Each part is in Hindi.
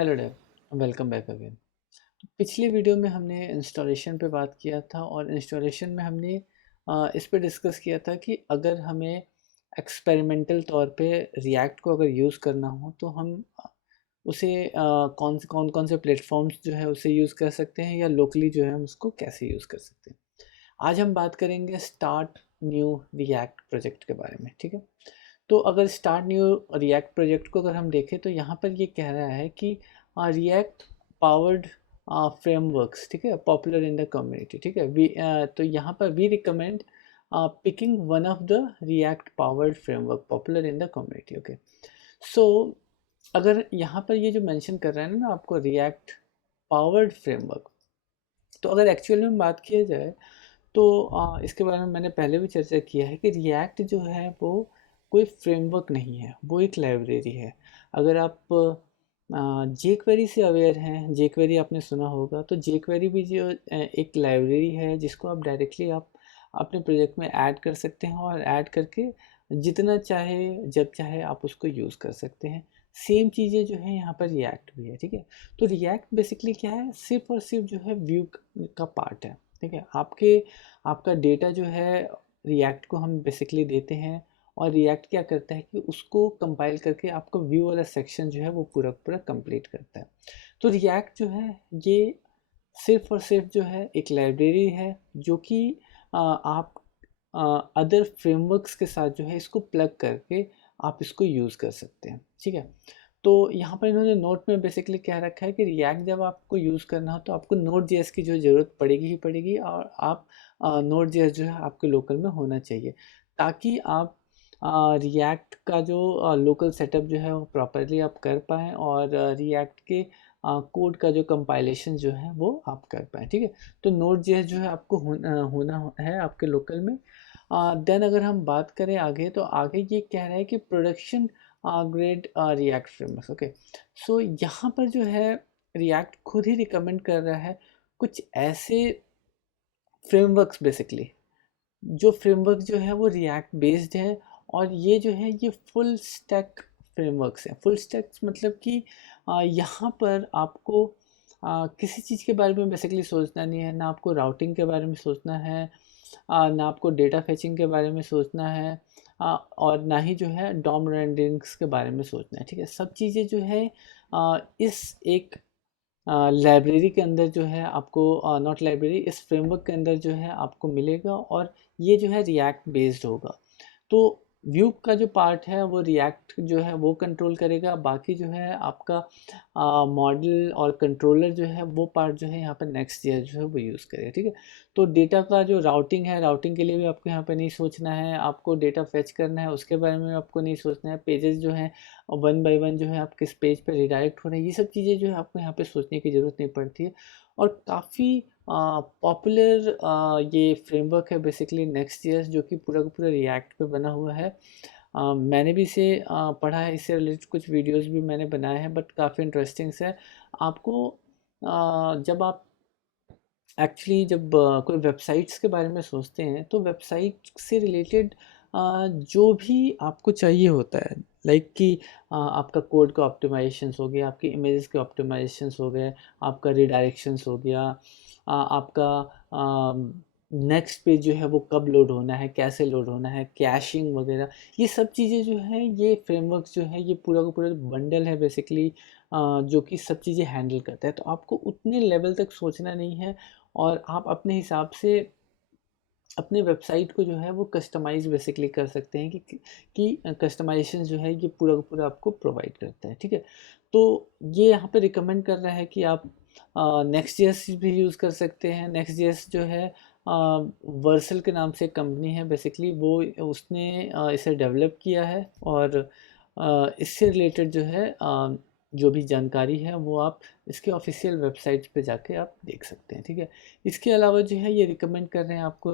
Hello dev, welcome back again. तो पिछले वीडियो में हमने इंस्टॉलेशन पे बात किया था और इंस्टॉलेशन में हमने इस पे डिस्कस किया था कि अगर हमें एक्सपेरिमेंटल तौर पे रिएक्ट को अगर यूज़ करना हो तो हम उसे कौन कौन से प्लेटफॉर्म्स जो है उसे यूज़ कर सकते हैं या लोकली जो है हम उसको कैसे यूज़ कर सकते हैं। आज हम बात करेंगे स्टार्ट न्यू रिएक्ट प्रोजेक्ट के बारे में, ठीक है। तो अगर स्टार्ट न्यू रिएक्ट प्रोजेक्ट को अगर हम देखें तो यहाँ पर ये कह रहा है कि रिएक्ट पावर्ड फ्रेमवर्क्स, ठीक है, पॉपुलर इन द कम्युनिटी, ठीक है। तो यहाँ पर we recommend picking one of the React powered framework popular in the community. Okay, so अगर यहाँ पर ये जो मेंशन कर रहा है ना आपको रिएक्ट पावर्ड फ्रेमवर्क, तो अगर एक्चुअल में बात किया जाए तो इसके बारे में मैंने पहले भी चर्चा किया है कि रिएक्ट जो है वो कोई फ्रेमवर्क नहीं है, वो एक लाइब्रेरी है। अगर आप जेक्वेरी से अवेयर हैं, जेक्वेरी आपने सुना होगा, तो जेक्वेरी भी जो एक लाइब्रेरी है जिसको आप डायरेक्टली आप अपने प्रोजेक्ट में ऐड कर सकते हैं और ऐड करके जितना चाहे जब चाहे आप उसको यूज़ कर सकते हैं। सेम चीज़ें जो है यहाँ पर रिएक्ट भी है, ठीक है। तो रिएक्ट बेसिकली क्या है, सिर्फ और सिर्फ जो है व्यू का पार्ट है, ठीक है। आपका डेटा जो है रिएक्ट को हम बेसिकली देते हैं और रिएक्ट क्या करता है कि उसको कंपाइल करके आपका व्यू वाला सेक्शन जो है वो पूरा पूरा कंप्लीट करता है। तो रिएक्ट जो है ये सिर्फ और सिर्फ जो है एक लाइब्रेरी है जो कि आप अदर फ्रेमवर्क्स के साथ जो है इसको प्लग करके आप इसको यूज़ कर सकते हैं, ठीक है। तो यहाँ पर इन्होंने नोट में बेसिकली क्या रखा है कि रिएक्ट जब आपको यूज़ करना हो तो आपको नोड जेएस की जो ज़रूरत पड़ेगी ही पड़ेगी और आप नोड जेएस जो है आपके लोकल में होना चाहिए ताकि आप रिएक्ट का जो लोकल सेटअप जो है वो प्रॉपरली आप कर पाएँ और रिएक्ट के कोड का जो कंपाइलेशन जो है वो आप कर पाएँ, ठीक है। तो नोड जेएस जो है आपको होना है आपके लोकल में। देन अगर हम बात करें आगे तो आगे ये कह रहा है कि production grade React framework. Okay, so यहाँ पर जो है रिएक्ट खुद ही रिकमेंड कर रहा है कुछ ऐसे फ्रेमवर्क्स बेसिकली, जो फ्रेमवर्क जो है वो रिएक्ट बेस्ड है और ये जो है ये फुल स्टैक फ्रेमवर्क्स हैं। फुल स्टैक मतलब कि यहाँ पर आपको किसी चीज़ के बारे में बेसिकली सोचना नहीं है, ना आपको राउटिंग के बारे में सोचना है, ना आपको डेटा फेचिंग के बारे में सोचना है, और ना ही जो है डॉम रेंडरिंग्स के बारे में सोचना है, ठीक है। सब चीज़ें जो है इस एक लाइब्रेरी के अंदर जो है आपको, नॉट लाइब्रेरी, इस फ्रेमवर्क के अंदर जो है आपको मिलेगा और ये जो है रिएक्ट बेस्ड होगा। तो व्यू का जो पार्ट है वो रिएक्ट जो है वो कंट्रोल करेगा, बाकी जो है आपका मॉडल और कंट्रोलर जो है वो पार्ट जो है यहाँ पर नेक्स्ट ईयर जो है वो यूज़ करेगा, ठीक है। तो डेटा का जो राउटिंग है, राउटिंग के लिए भी आपको यहाँ पर नहीं सोचना है, आपको डेटा फेच करना है उसके बारे में आपको नहीं सोचना है, पेजेस जो हैं वन बाय वन जो है आप किस पेज पर रिडायरेक्ट हो रहे हैं, ये सब चीज़ें जो है आपको यहाँ पे सोचने की ज़रूरत नहीं पड़ती है। और काफ़ी पॉपुलर ये फ्रेमवर्क है बेसिकली नेक्स्ट ईयर, जो कि पूरा का पूरा रिएक्ट पे बना हुआ है। मैंने भी इसे पढ़ा है, इससे रिलेटेड कुछ वीडियोस भी मैंने बनाए हैं, बट काफ़ी इंटरेस्टिंग है। आपको जब आप एक्चुअली जब कोई वेबसाइट्स के बारे में सोचते हैं तो वेबसाइट से रिलेटेड जो भी आपको चाहिए होता है, लाइक कि आपका कोड का ऑप्टिमाइजेशंस हो गया, आपके इमेजेस के ऑप्टिमाइजेशंस हो गए, आपका रिडायरेक्शंस हो गया, आपका नेक्स्ट पेज जो है वो कब लोड होना है, कैसे लोड होना है, कैशिंग वगैरह, ये सब चीज़ें जो है ये फ्रेमवर्क जो है ये पूरा का पूरा बंडल है बेसिकली, जो कि सब चीज़ें हैंडल करता है। तो आपको उतने लेवल तक सोचना नहीं है और आप अपने हिसाब से अपने वेबसाइट को जो है वो कस्टमाइज़ बेसिकली कर सकते हैं कि कस्टमाइजेशन जो है ये पूरा का पूरा आपको प्रोवाइड करता है, ठीक है। तो ये यहाँ पे रिकमेंड कर रहा है कि आप नेक्स्ट जेएस भी यूज़ कर सकते हैं। नेक्स्ट जेएस जो है वर्सल के नाम से एक कंपनी है बेसिकली, वो उसने इसे डेवलप किया है और इससे रिलेटेड जो है जो भी जानकारी है वो आप इसके ऑफिशियल वेबसाइट पे जाके आप देख सकते हैं, ठीक है। इसके अलावा जो है ये रिकमेंड कर रहे हैं आपको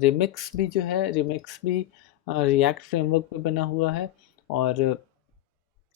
रिमिक्स भी, जो है रिमिक्स भी रिएक्ट फ्रेमवर्क पे बना हुआ है और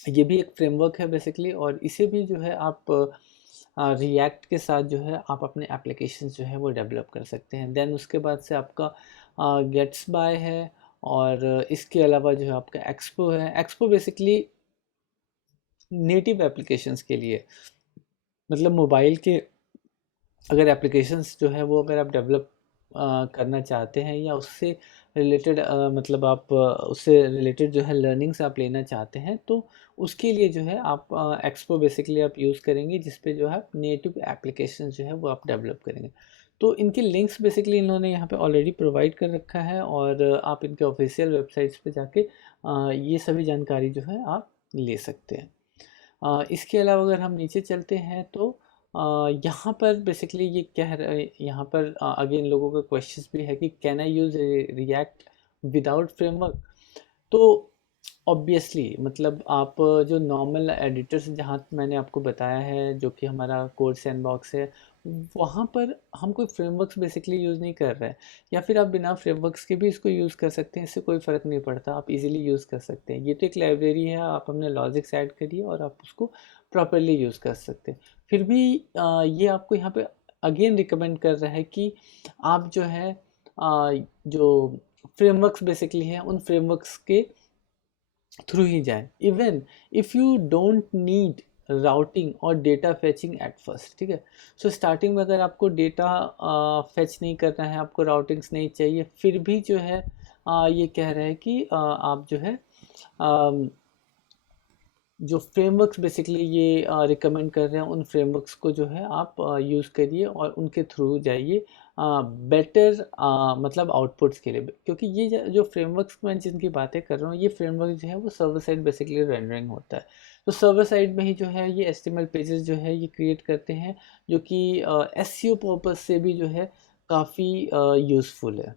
ये भी एक फ्रेमवर्क है बेसिकली, और इसे भी जो है आप रिएक्ट के साथ जो है आप अपने एप्लीकेशन जो है वो डेवलप कर सकते हैं। देन उसके बाद से आपका गेट्स बाय है और इसके अलावा जो है आपका एक्सपो है। एक्सपो बेसिकली नेटिव एप्लीकेशंस के लिए, मतलब मोबाइल के अगर एप्लीकेशंस जो है वो अगर आप डेवलप करना चाहते हैं या उससे रिलेटेड मतलब आप उससे रिलेटेड जो है लर्निंग्स आप लेना चाहते हैं, तो उसके लिए जो है आप एक्सपो बेसिकली आप यूज़ करेंगे, जिस पे जो है नेटिव एप्लीकेशन जो है वो आप डेवलप करेंगे। तो इनके लिंक्स बेसिकली इन्होंने यहाँ पे ऑलरेडी प्रोवाइड कर रखा है, और आप इनके ऑफिशियल वेबसाइट्स पे जाके ये सभी जानकारी जो है आप ले सकते हैं। इसके अलावा अगर हम नीचे चलते हैं तो यहाँ पर बेसिकली ये कह रहे, यहाँ पर अगेन लोगों का क्वेश्चंस भी है कि can I use react without framework. तो ऑब्वियसली मतलब आप जो नॉर्मल एडिटर्स जहाँ मैंने आपको बताया है जो कि हमारा कोड सैंडबॉक्स है, वहाँ पर हम कोई फ्रेमवर्क्स बेसिकली यूज़ नहीं कर रहे हैं, या फिर आप बिना फ्रेमवर्क्स के भी इसको यूज़ कर सकते हैं, इससे कोई फ़र्क नहीं पड़ता, आप इजीली यूज़ कर सकते हैं। ये तो एक लाइब्रेरी है, आप अपने लॉजिक्स ऐड करिए और आप उसको प्रॉपरली यूज़ कर सकते हैं। फिर भी ये आपको यहाँ पे अगेन रिकमेंड कर रहा है कि आप जो है जो फ्रेमवर्क्स बेसिकली हैं उन फ्रेमवर्क्स के थ्रू ही जाएं, even if you don't need routing और डेटा फेचिंग एट फर्स्ट। ठीक है, सो स्टार्टिंग में अगर आपको डेटा फेच नहीं करना है, आपको राउटिंग्स नहीं चाहिए, फिर भी जो है ये कह रहा है कि आप जो है जो फ्रेमवर्क्स बेसिकली ये रिकमेंड कर रहे हैं उन फ्रेमवर्क्स को जो है आप यूज़ करिए और उनके थ्रू जाइए बेटर मतलब आउटपुट्स के लिए, क्योंकि ये जो फ्रेमवर्क्स मैं जिनकी बातें कर रहा हूँ, ये फ्रेमवर्क जो है वो सर्वर साइड बेसिकली रेंडरिंग होता है। तो सर्वर साइड में ही जो है ये एचटीएमएल पेजेस जो है ये क्रिएट करते हैं, जो कि एसईओ पर्पस से भी जो है काफ़ी यूज़फुल है।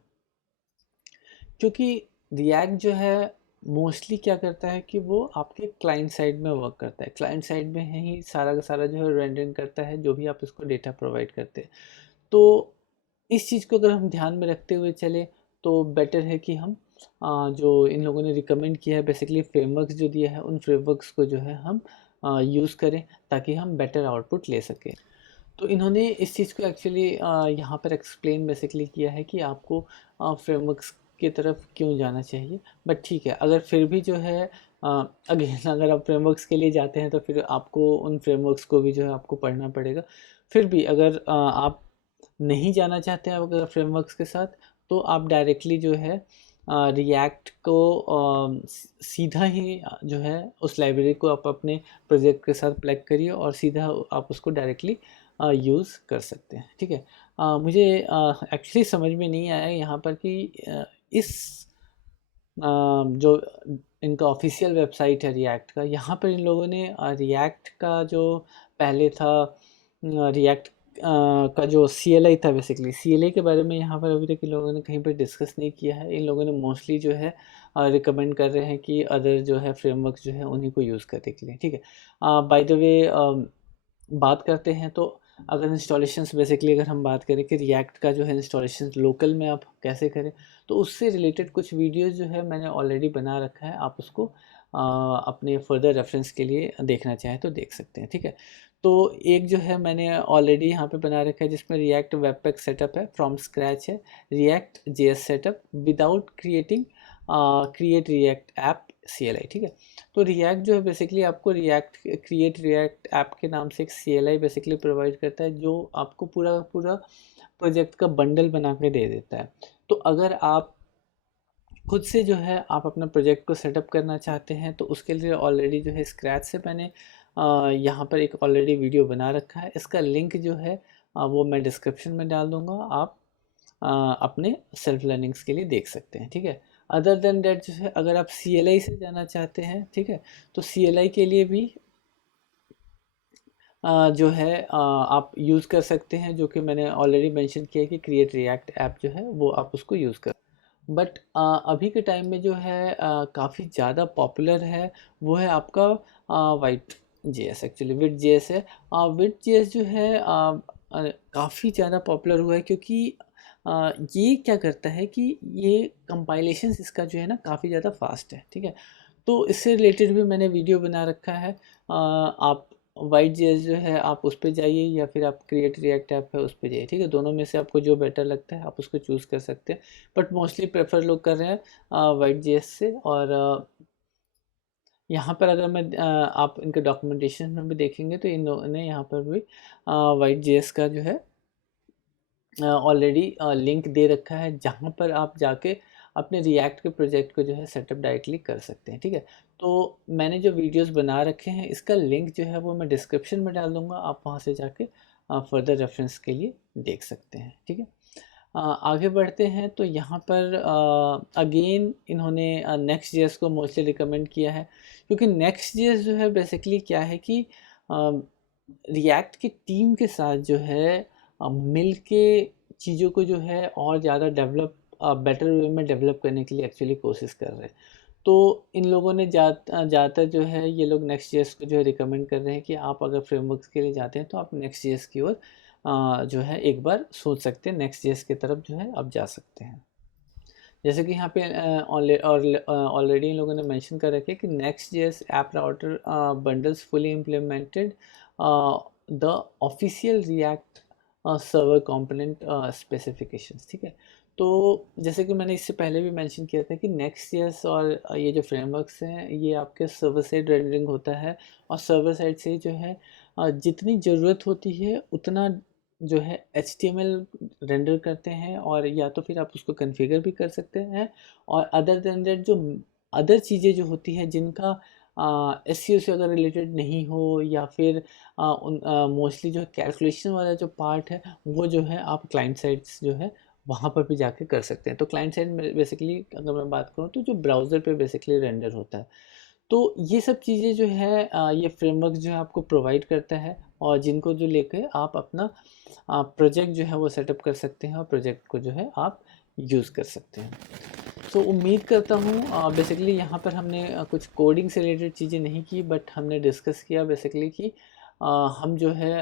क्योंकि रिएक्ट जो है मोस्टली क्या करता है कि वो आपके क्लाइंट साइड में वर्क करता है, क्लाइंट साइड में ही सारा का सारा जो है रेंडरिंग करता है, जो भी आप इसको डेटा प्रोवाइड करते हैं। तो इस चीज़ को अगर हम ध्यान में रखते हुए चले तो बेटर है कि हम जो इन लोगों ने रिकमेंड किया है बेसिकली फ्रेमवर्क्स जो दिया है, उन फ्रेमवर्क्स को जो है हम यूज़ करें ताकि हम बेटर आउटपुट ले सकें। तो इन्होंने इस चीज़ को एक्चुअली यहाँ पर एक्सप्लेन बेसिकली किया है कि आपको फ्रेमवर्क्स की तरफ क्यों जाना चाहिए। बट ठीक है, अगर फिर भी जो है अगेन अगर आप फ्रेमवर्क्स के लिए जाते हैं तो फिर आपको उन फ्रेमवर्क्स को भी जो है आपको पढ़ना पड़ेगा। फिर भी अगर आप नहीं जाना चाहते हैं अगर फ्रेमवर्क्स के साथ, तो आप डायरेक्टली जो है रिएक्ट को सीधा ही जो है उस लाइब्रेरी को आप अपने प्रोजेक्ट के साथ प्लग करिए और सीधा आप उसको डायरेक्टली यूज़ कर सकते हैं। ठीक है, मुझे एक्चुअली समझ में नहीं आया यहाँ पर कि इस जो इनका ऑफिशियल वेबसाइट है रिएक्ट का, यहाँ पर इन लोगों ने रिएक्ट का जो पहले था रिएक्ट का जो CLI था, बेसिकली CLI के बारे में यहाँ पर अभी तक इन लोगों ने कहीं पर डिस्कस नहीं किया है। इन लोगों ने मोस्टली जो है रिकमेंड कर रहे हैं कि अदर जो है फ्रेमवर्क जो है उन्हीं को यूज़ करने के लिए। ठीक है, बाय द वे बात करते हैं तो अगर इंस्टॉलेशंस बेसिकली अगर हम बात करें कि रिएक्ट का जो है इंस्टॉलेशन लोकल में आप कैसे करें, तो उससे रिलेटेड कुछ वीडियोस जो है मैंने ऑलरेडी बना रखा है, आप उसको अपने फर्दर रेफरेंस के लिए देखना चाहें तो देख सकते हैं। ठीक है, तो एक जो है मैंने ऑलरेडी यहाँ पे बना रखा है जिसमें रिएक्ट वेबपैक सेटअप है, फ्रॉम स्क्रैच है, react JS setup without creating create react app CLI। ठीक है, तो रिएक्ट जो है बेसिकली आपको रिएक्ट क्रिएट रिएक्ट ऐप के नाम से एक CLI बेसिकली प्रोवाइड करता है, जो आपको पूरा पूरा प्रोजेक्ट का बंडल बना के दे देता है। तो अगर आप खुद से जो है आप अपना प्रोजेक्ट को सेटअप करना चाहते हैं तो उसके लिए ऑलरेडी जो है स्क्रैच से मैंने यहाँ पर एक ऑलरेडी वीडियो बना रखा है, इसका लिंक जो है वो मैं डिस्क्रिप्शन में डाल दूँगा, आप अपने सेल्फ लर्निंग्स के लिए देख सकते हैं। ठीक है, अदर देन डैट जो है अगर आप CLI से जाना चाहते हैं, ठीक है, तो CLI के लिए भी जो है आप यूज़ कर सकते हैं, जो कि मैंने ऑलरेडी मेंशन किया है कि क्रिएट रिएक्ट ऐप जो है वो आप उसको यूज़ कर। बट अभी के टाइम में जो है काफ़ी ज़्यादा पॉपुलर है वो है आपका वाइट JS, एक्चुअली विट JS है। विट JS जो है काफ़ी ज़्यादा पॉपुलर हुआ है क्योंकि ये क्या करता है कि ये कंपाइलेशन इसका जो है ना काफ़ी ज़्यादा फास्ट है। ठीक है, तो इससे रिलेटेड भी मैंने वीडियो बना रखा है, आप वाइट JS जो है आप उस पर जाइए या फिर आप क्रिएट रिएक्ट ऐप है उस पर जाइए। ठीक है, दोनों में से आपको जो बेटर लगता है आप उसको चूज़ कर सकते हैं, बट मोस्टली प्रेफर लोग कर रहे हैं वाइट JS से। और यहाँ पर अगर मैं आप इनके डॉक्यूमेंटेशन में भी देखेंगे तो इन्होंने यहाँ पर भी वाइट जेएस का जो है ऑलरेडी लिंक दे रखा है, जहाँ पर आप जाके अपने रिएक्ट के प्रोजेक्ट को जो है सेटअप डायरेक्टली कर सकते हैं। ठीक है, तो मैंने जो वीडियोस बना रखे हैं इसका लिंक जो है वो मैं डिस्क्रिप्शन में डाल दूंगा, आप वहाँ से जाके फर्दर रेफरेंस के लिए देख सकते हैं। ठीक है, आगे बढ़ते हैं तो यहाँ पर अगेन इन्होंने नेक्स्ट जेएस को मोस्टली रिकमेंड किया है, क्योंकि नेक्स्ट जेएस जो है बेसिकली क्या है कि रिएक्ट की टीम के साथ जो है मिल के चीज़ों को जो है और ज़्यादा डेवलप बेटर वे में डेवलप करने के लिए एक्चुअली कोशिश कर रहे हैं। तो इन लोगों ने ज़्यादातर जो है ये लोग नेक्स्ट जेएस को जो है रिकमेंड कर रहे हैं कि आप अगर फ्रेमवर्क्स के लिए जाते हैं तो आप नेक्स्ट जेएस की ओर जो है एक बार सोच सकते हैं, नेक्स्ट जेएस की तरफ जो है आप जा सकते हैं। जैसे कि यहाँ पे ऑलरेडी इन लोगों ने मेंशन कर रखे कि next JS app router bundles fully implemented the official react server component specifications. ठीक है, तो जैसे कि मैंने इससे पहले भी मेंशन किया था कि नेक्स्ट जेएस और ये जो फ्रेमवर्क्स हैं ये आपके सर्वर साइड रेंडरिंग होता है, और सर्वर साइड से जो है जितनी ज़रूरत होती है उतना जो है HTML रेंडर करते हैं, और या तो फिर आप उसको कॉन्फ़िगर भी कर सकते हैं, और अदर देन दैट जो अदर चीज़ें जो होती हैं जिनका SEO से अगर रिलेटेड नहीं हो, या फिर मोस्टली जो कैलकुलेशन वाला जो पार्ट है वो जो है आप क्लाइंट साइड्स जो है वहाँ पर भी जाके कर सकते हैं। तो क्लाइंट साइड में बेसिकली अगर मैं बात करूँ तो जो ब्राउज़र पे बेसिकली रेंडर होता है, तो ये सब चीज़ें जो है ये फ्रेमवर्क जो है आपको प्रोवाइड करता है, और जिनको जो लेके आप अपना प्रोजेक्ट जो है वो सेटअप कर सकते हैं, और प्रोजेक्ट को जो है आप यूज़ कर सकते हैं। तो उम्मीद करता हूँ बेसिकली यहाँ पर हमने कुछ कोडिंग से रिलेटेड चीज़ें नहीं की, बट हमने डिस्कस किया बेसिकली कि हम जो है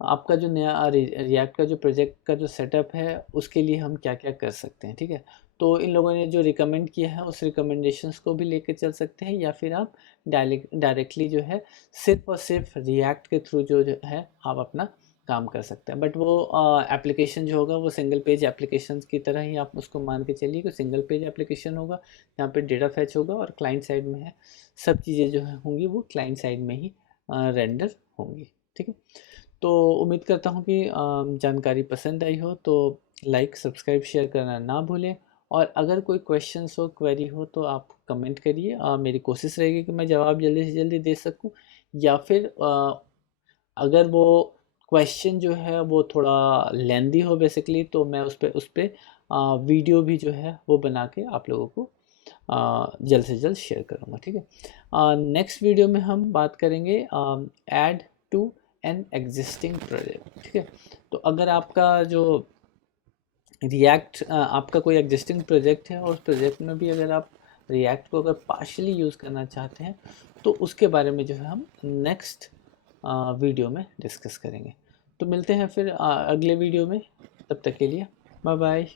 आपका जो नया रिएक्ट का जो प्रोजेक्ट का जो सेटअप है उसके लिए हम क्या क्या कर सकते हैं। ठीक है, तो इन लोगों ने जो रिकमेंड किया है उस रिकमेंडेशंस को भी लेके चल सकते हैं, या फिर आप डायरेक्टली जो है सिर्फ और सिर्फ रिएक्ट के थ्रू जो है आप अपना काम कर सकते हैं। बट वो एप्लीकेशन जो होगा वो सिंगल पेज एप्लीकेशन की तरह ही आप उसको मान के चलिए कि सिंगल पेज एप्लीकेशन होगा, यहाँ पे डेटा फैच होगा और क्लाइंट साइड में है सब चीज़ें जो है होंगी वो क्लाइंट साइड में ही रेंडर होंगी। ठीक है, तो उम्मीद करता हूँ कि जानकारी पसंद आई हो, तो लाइक सब्सक्राइब शेयर करना ना भूलें, और अगर कोई क्वेश्चंस हो क्वेरी हो तो आप कमेंट करिए, मेरी कोशिश रहेगी कि मैं जवाब जल्दी से जल्दी दे सकूं, या फिर अगर वो क्वेश्चन जो है वो थोड़ा लेंदी हो बेसिकली तो मैं उस पर वीडियो भी जो है वो बना के आप लोगों को जल्द से जल्द शेयर करूँगा। ठीक है, नेक्स्ट वीडियो में हम बात करेंगे add to an existing project. ठीक है, तो अगर आपका जो रिएक्ट आपका कोई एग्जिस्टिंग प्रोजेक्ट है और उस प्रोजेक्ट में भी अगर आप रिएक्ट को अगर पार्शली यूज़ करना चाहते हैं तो उसके बारे में जो है हम नेक्स्ट वीडियो में डिस्कस करेंगे। तो मिलते हैं फिर अगले वीडियो में, तब तक के लिए बाय बाय।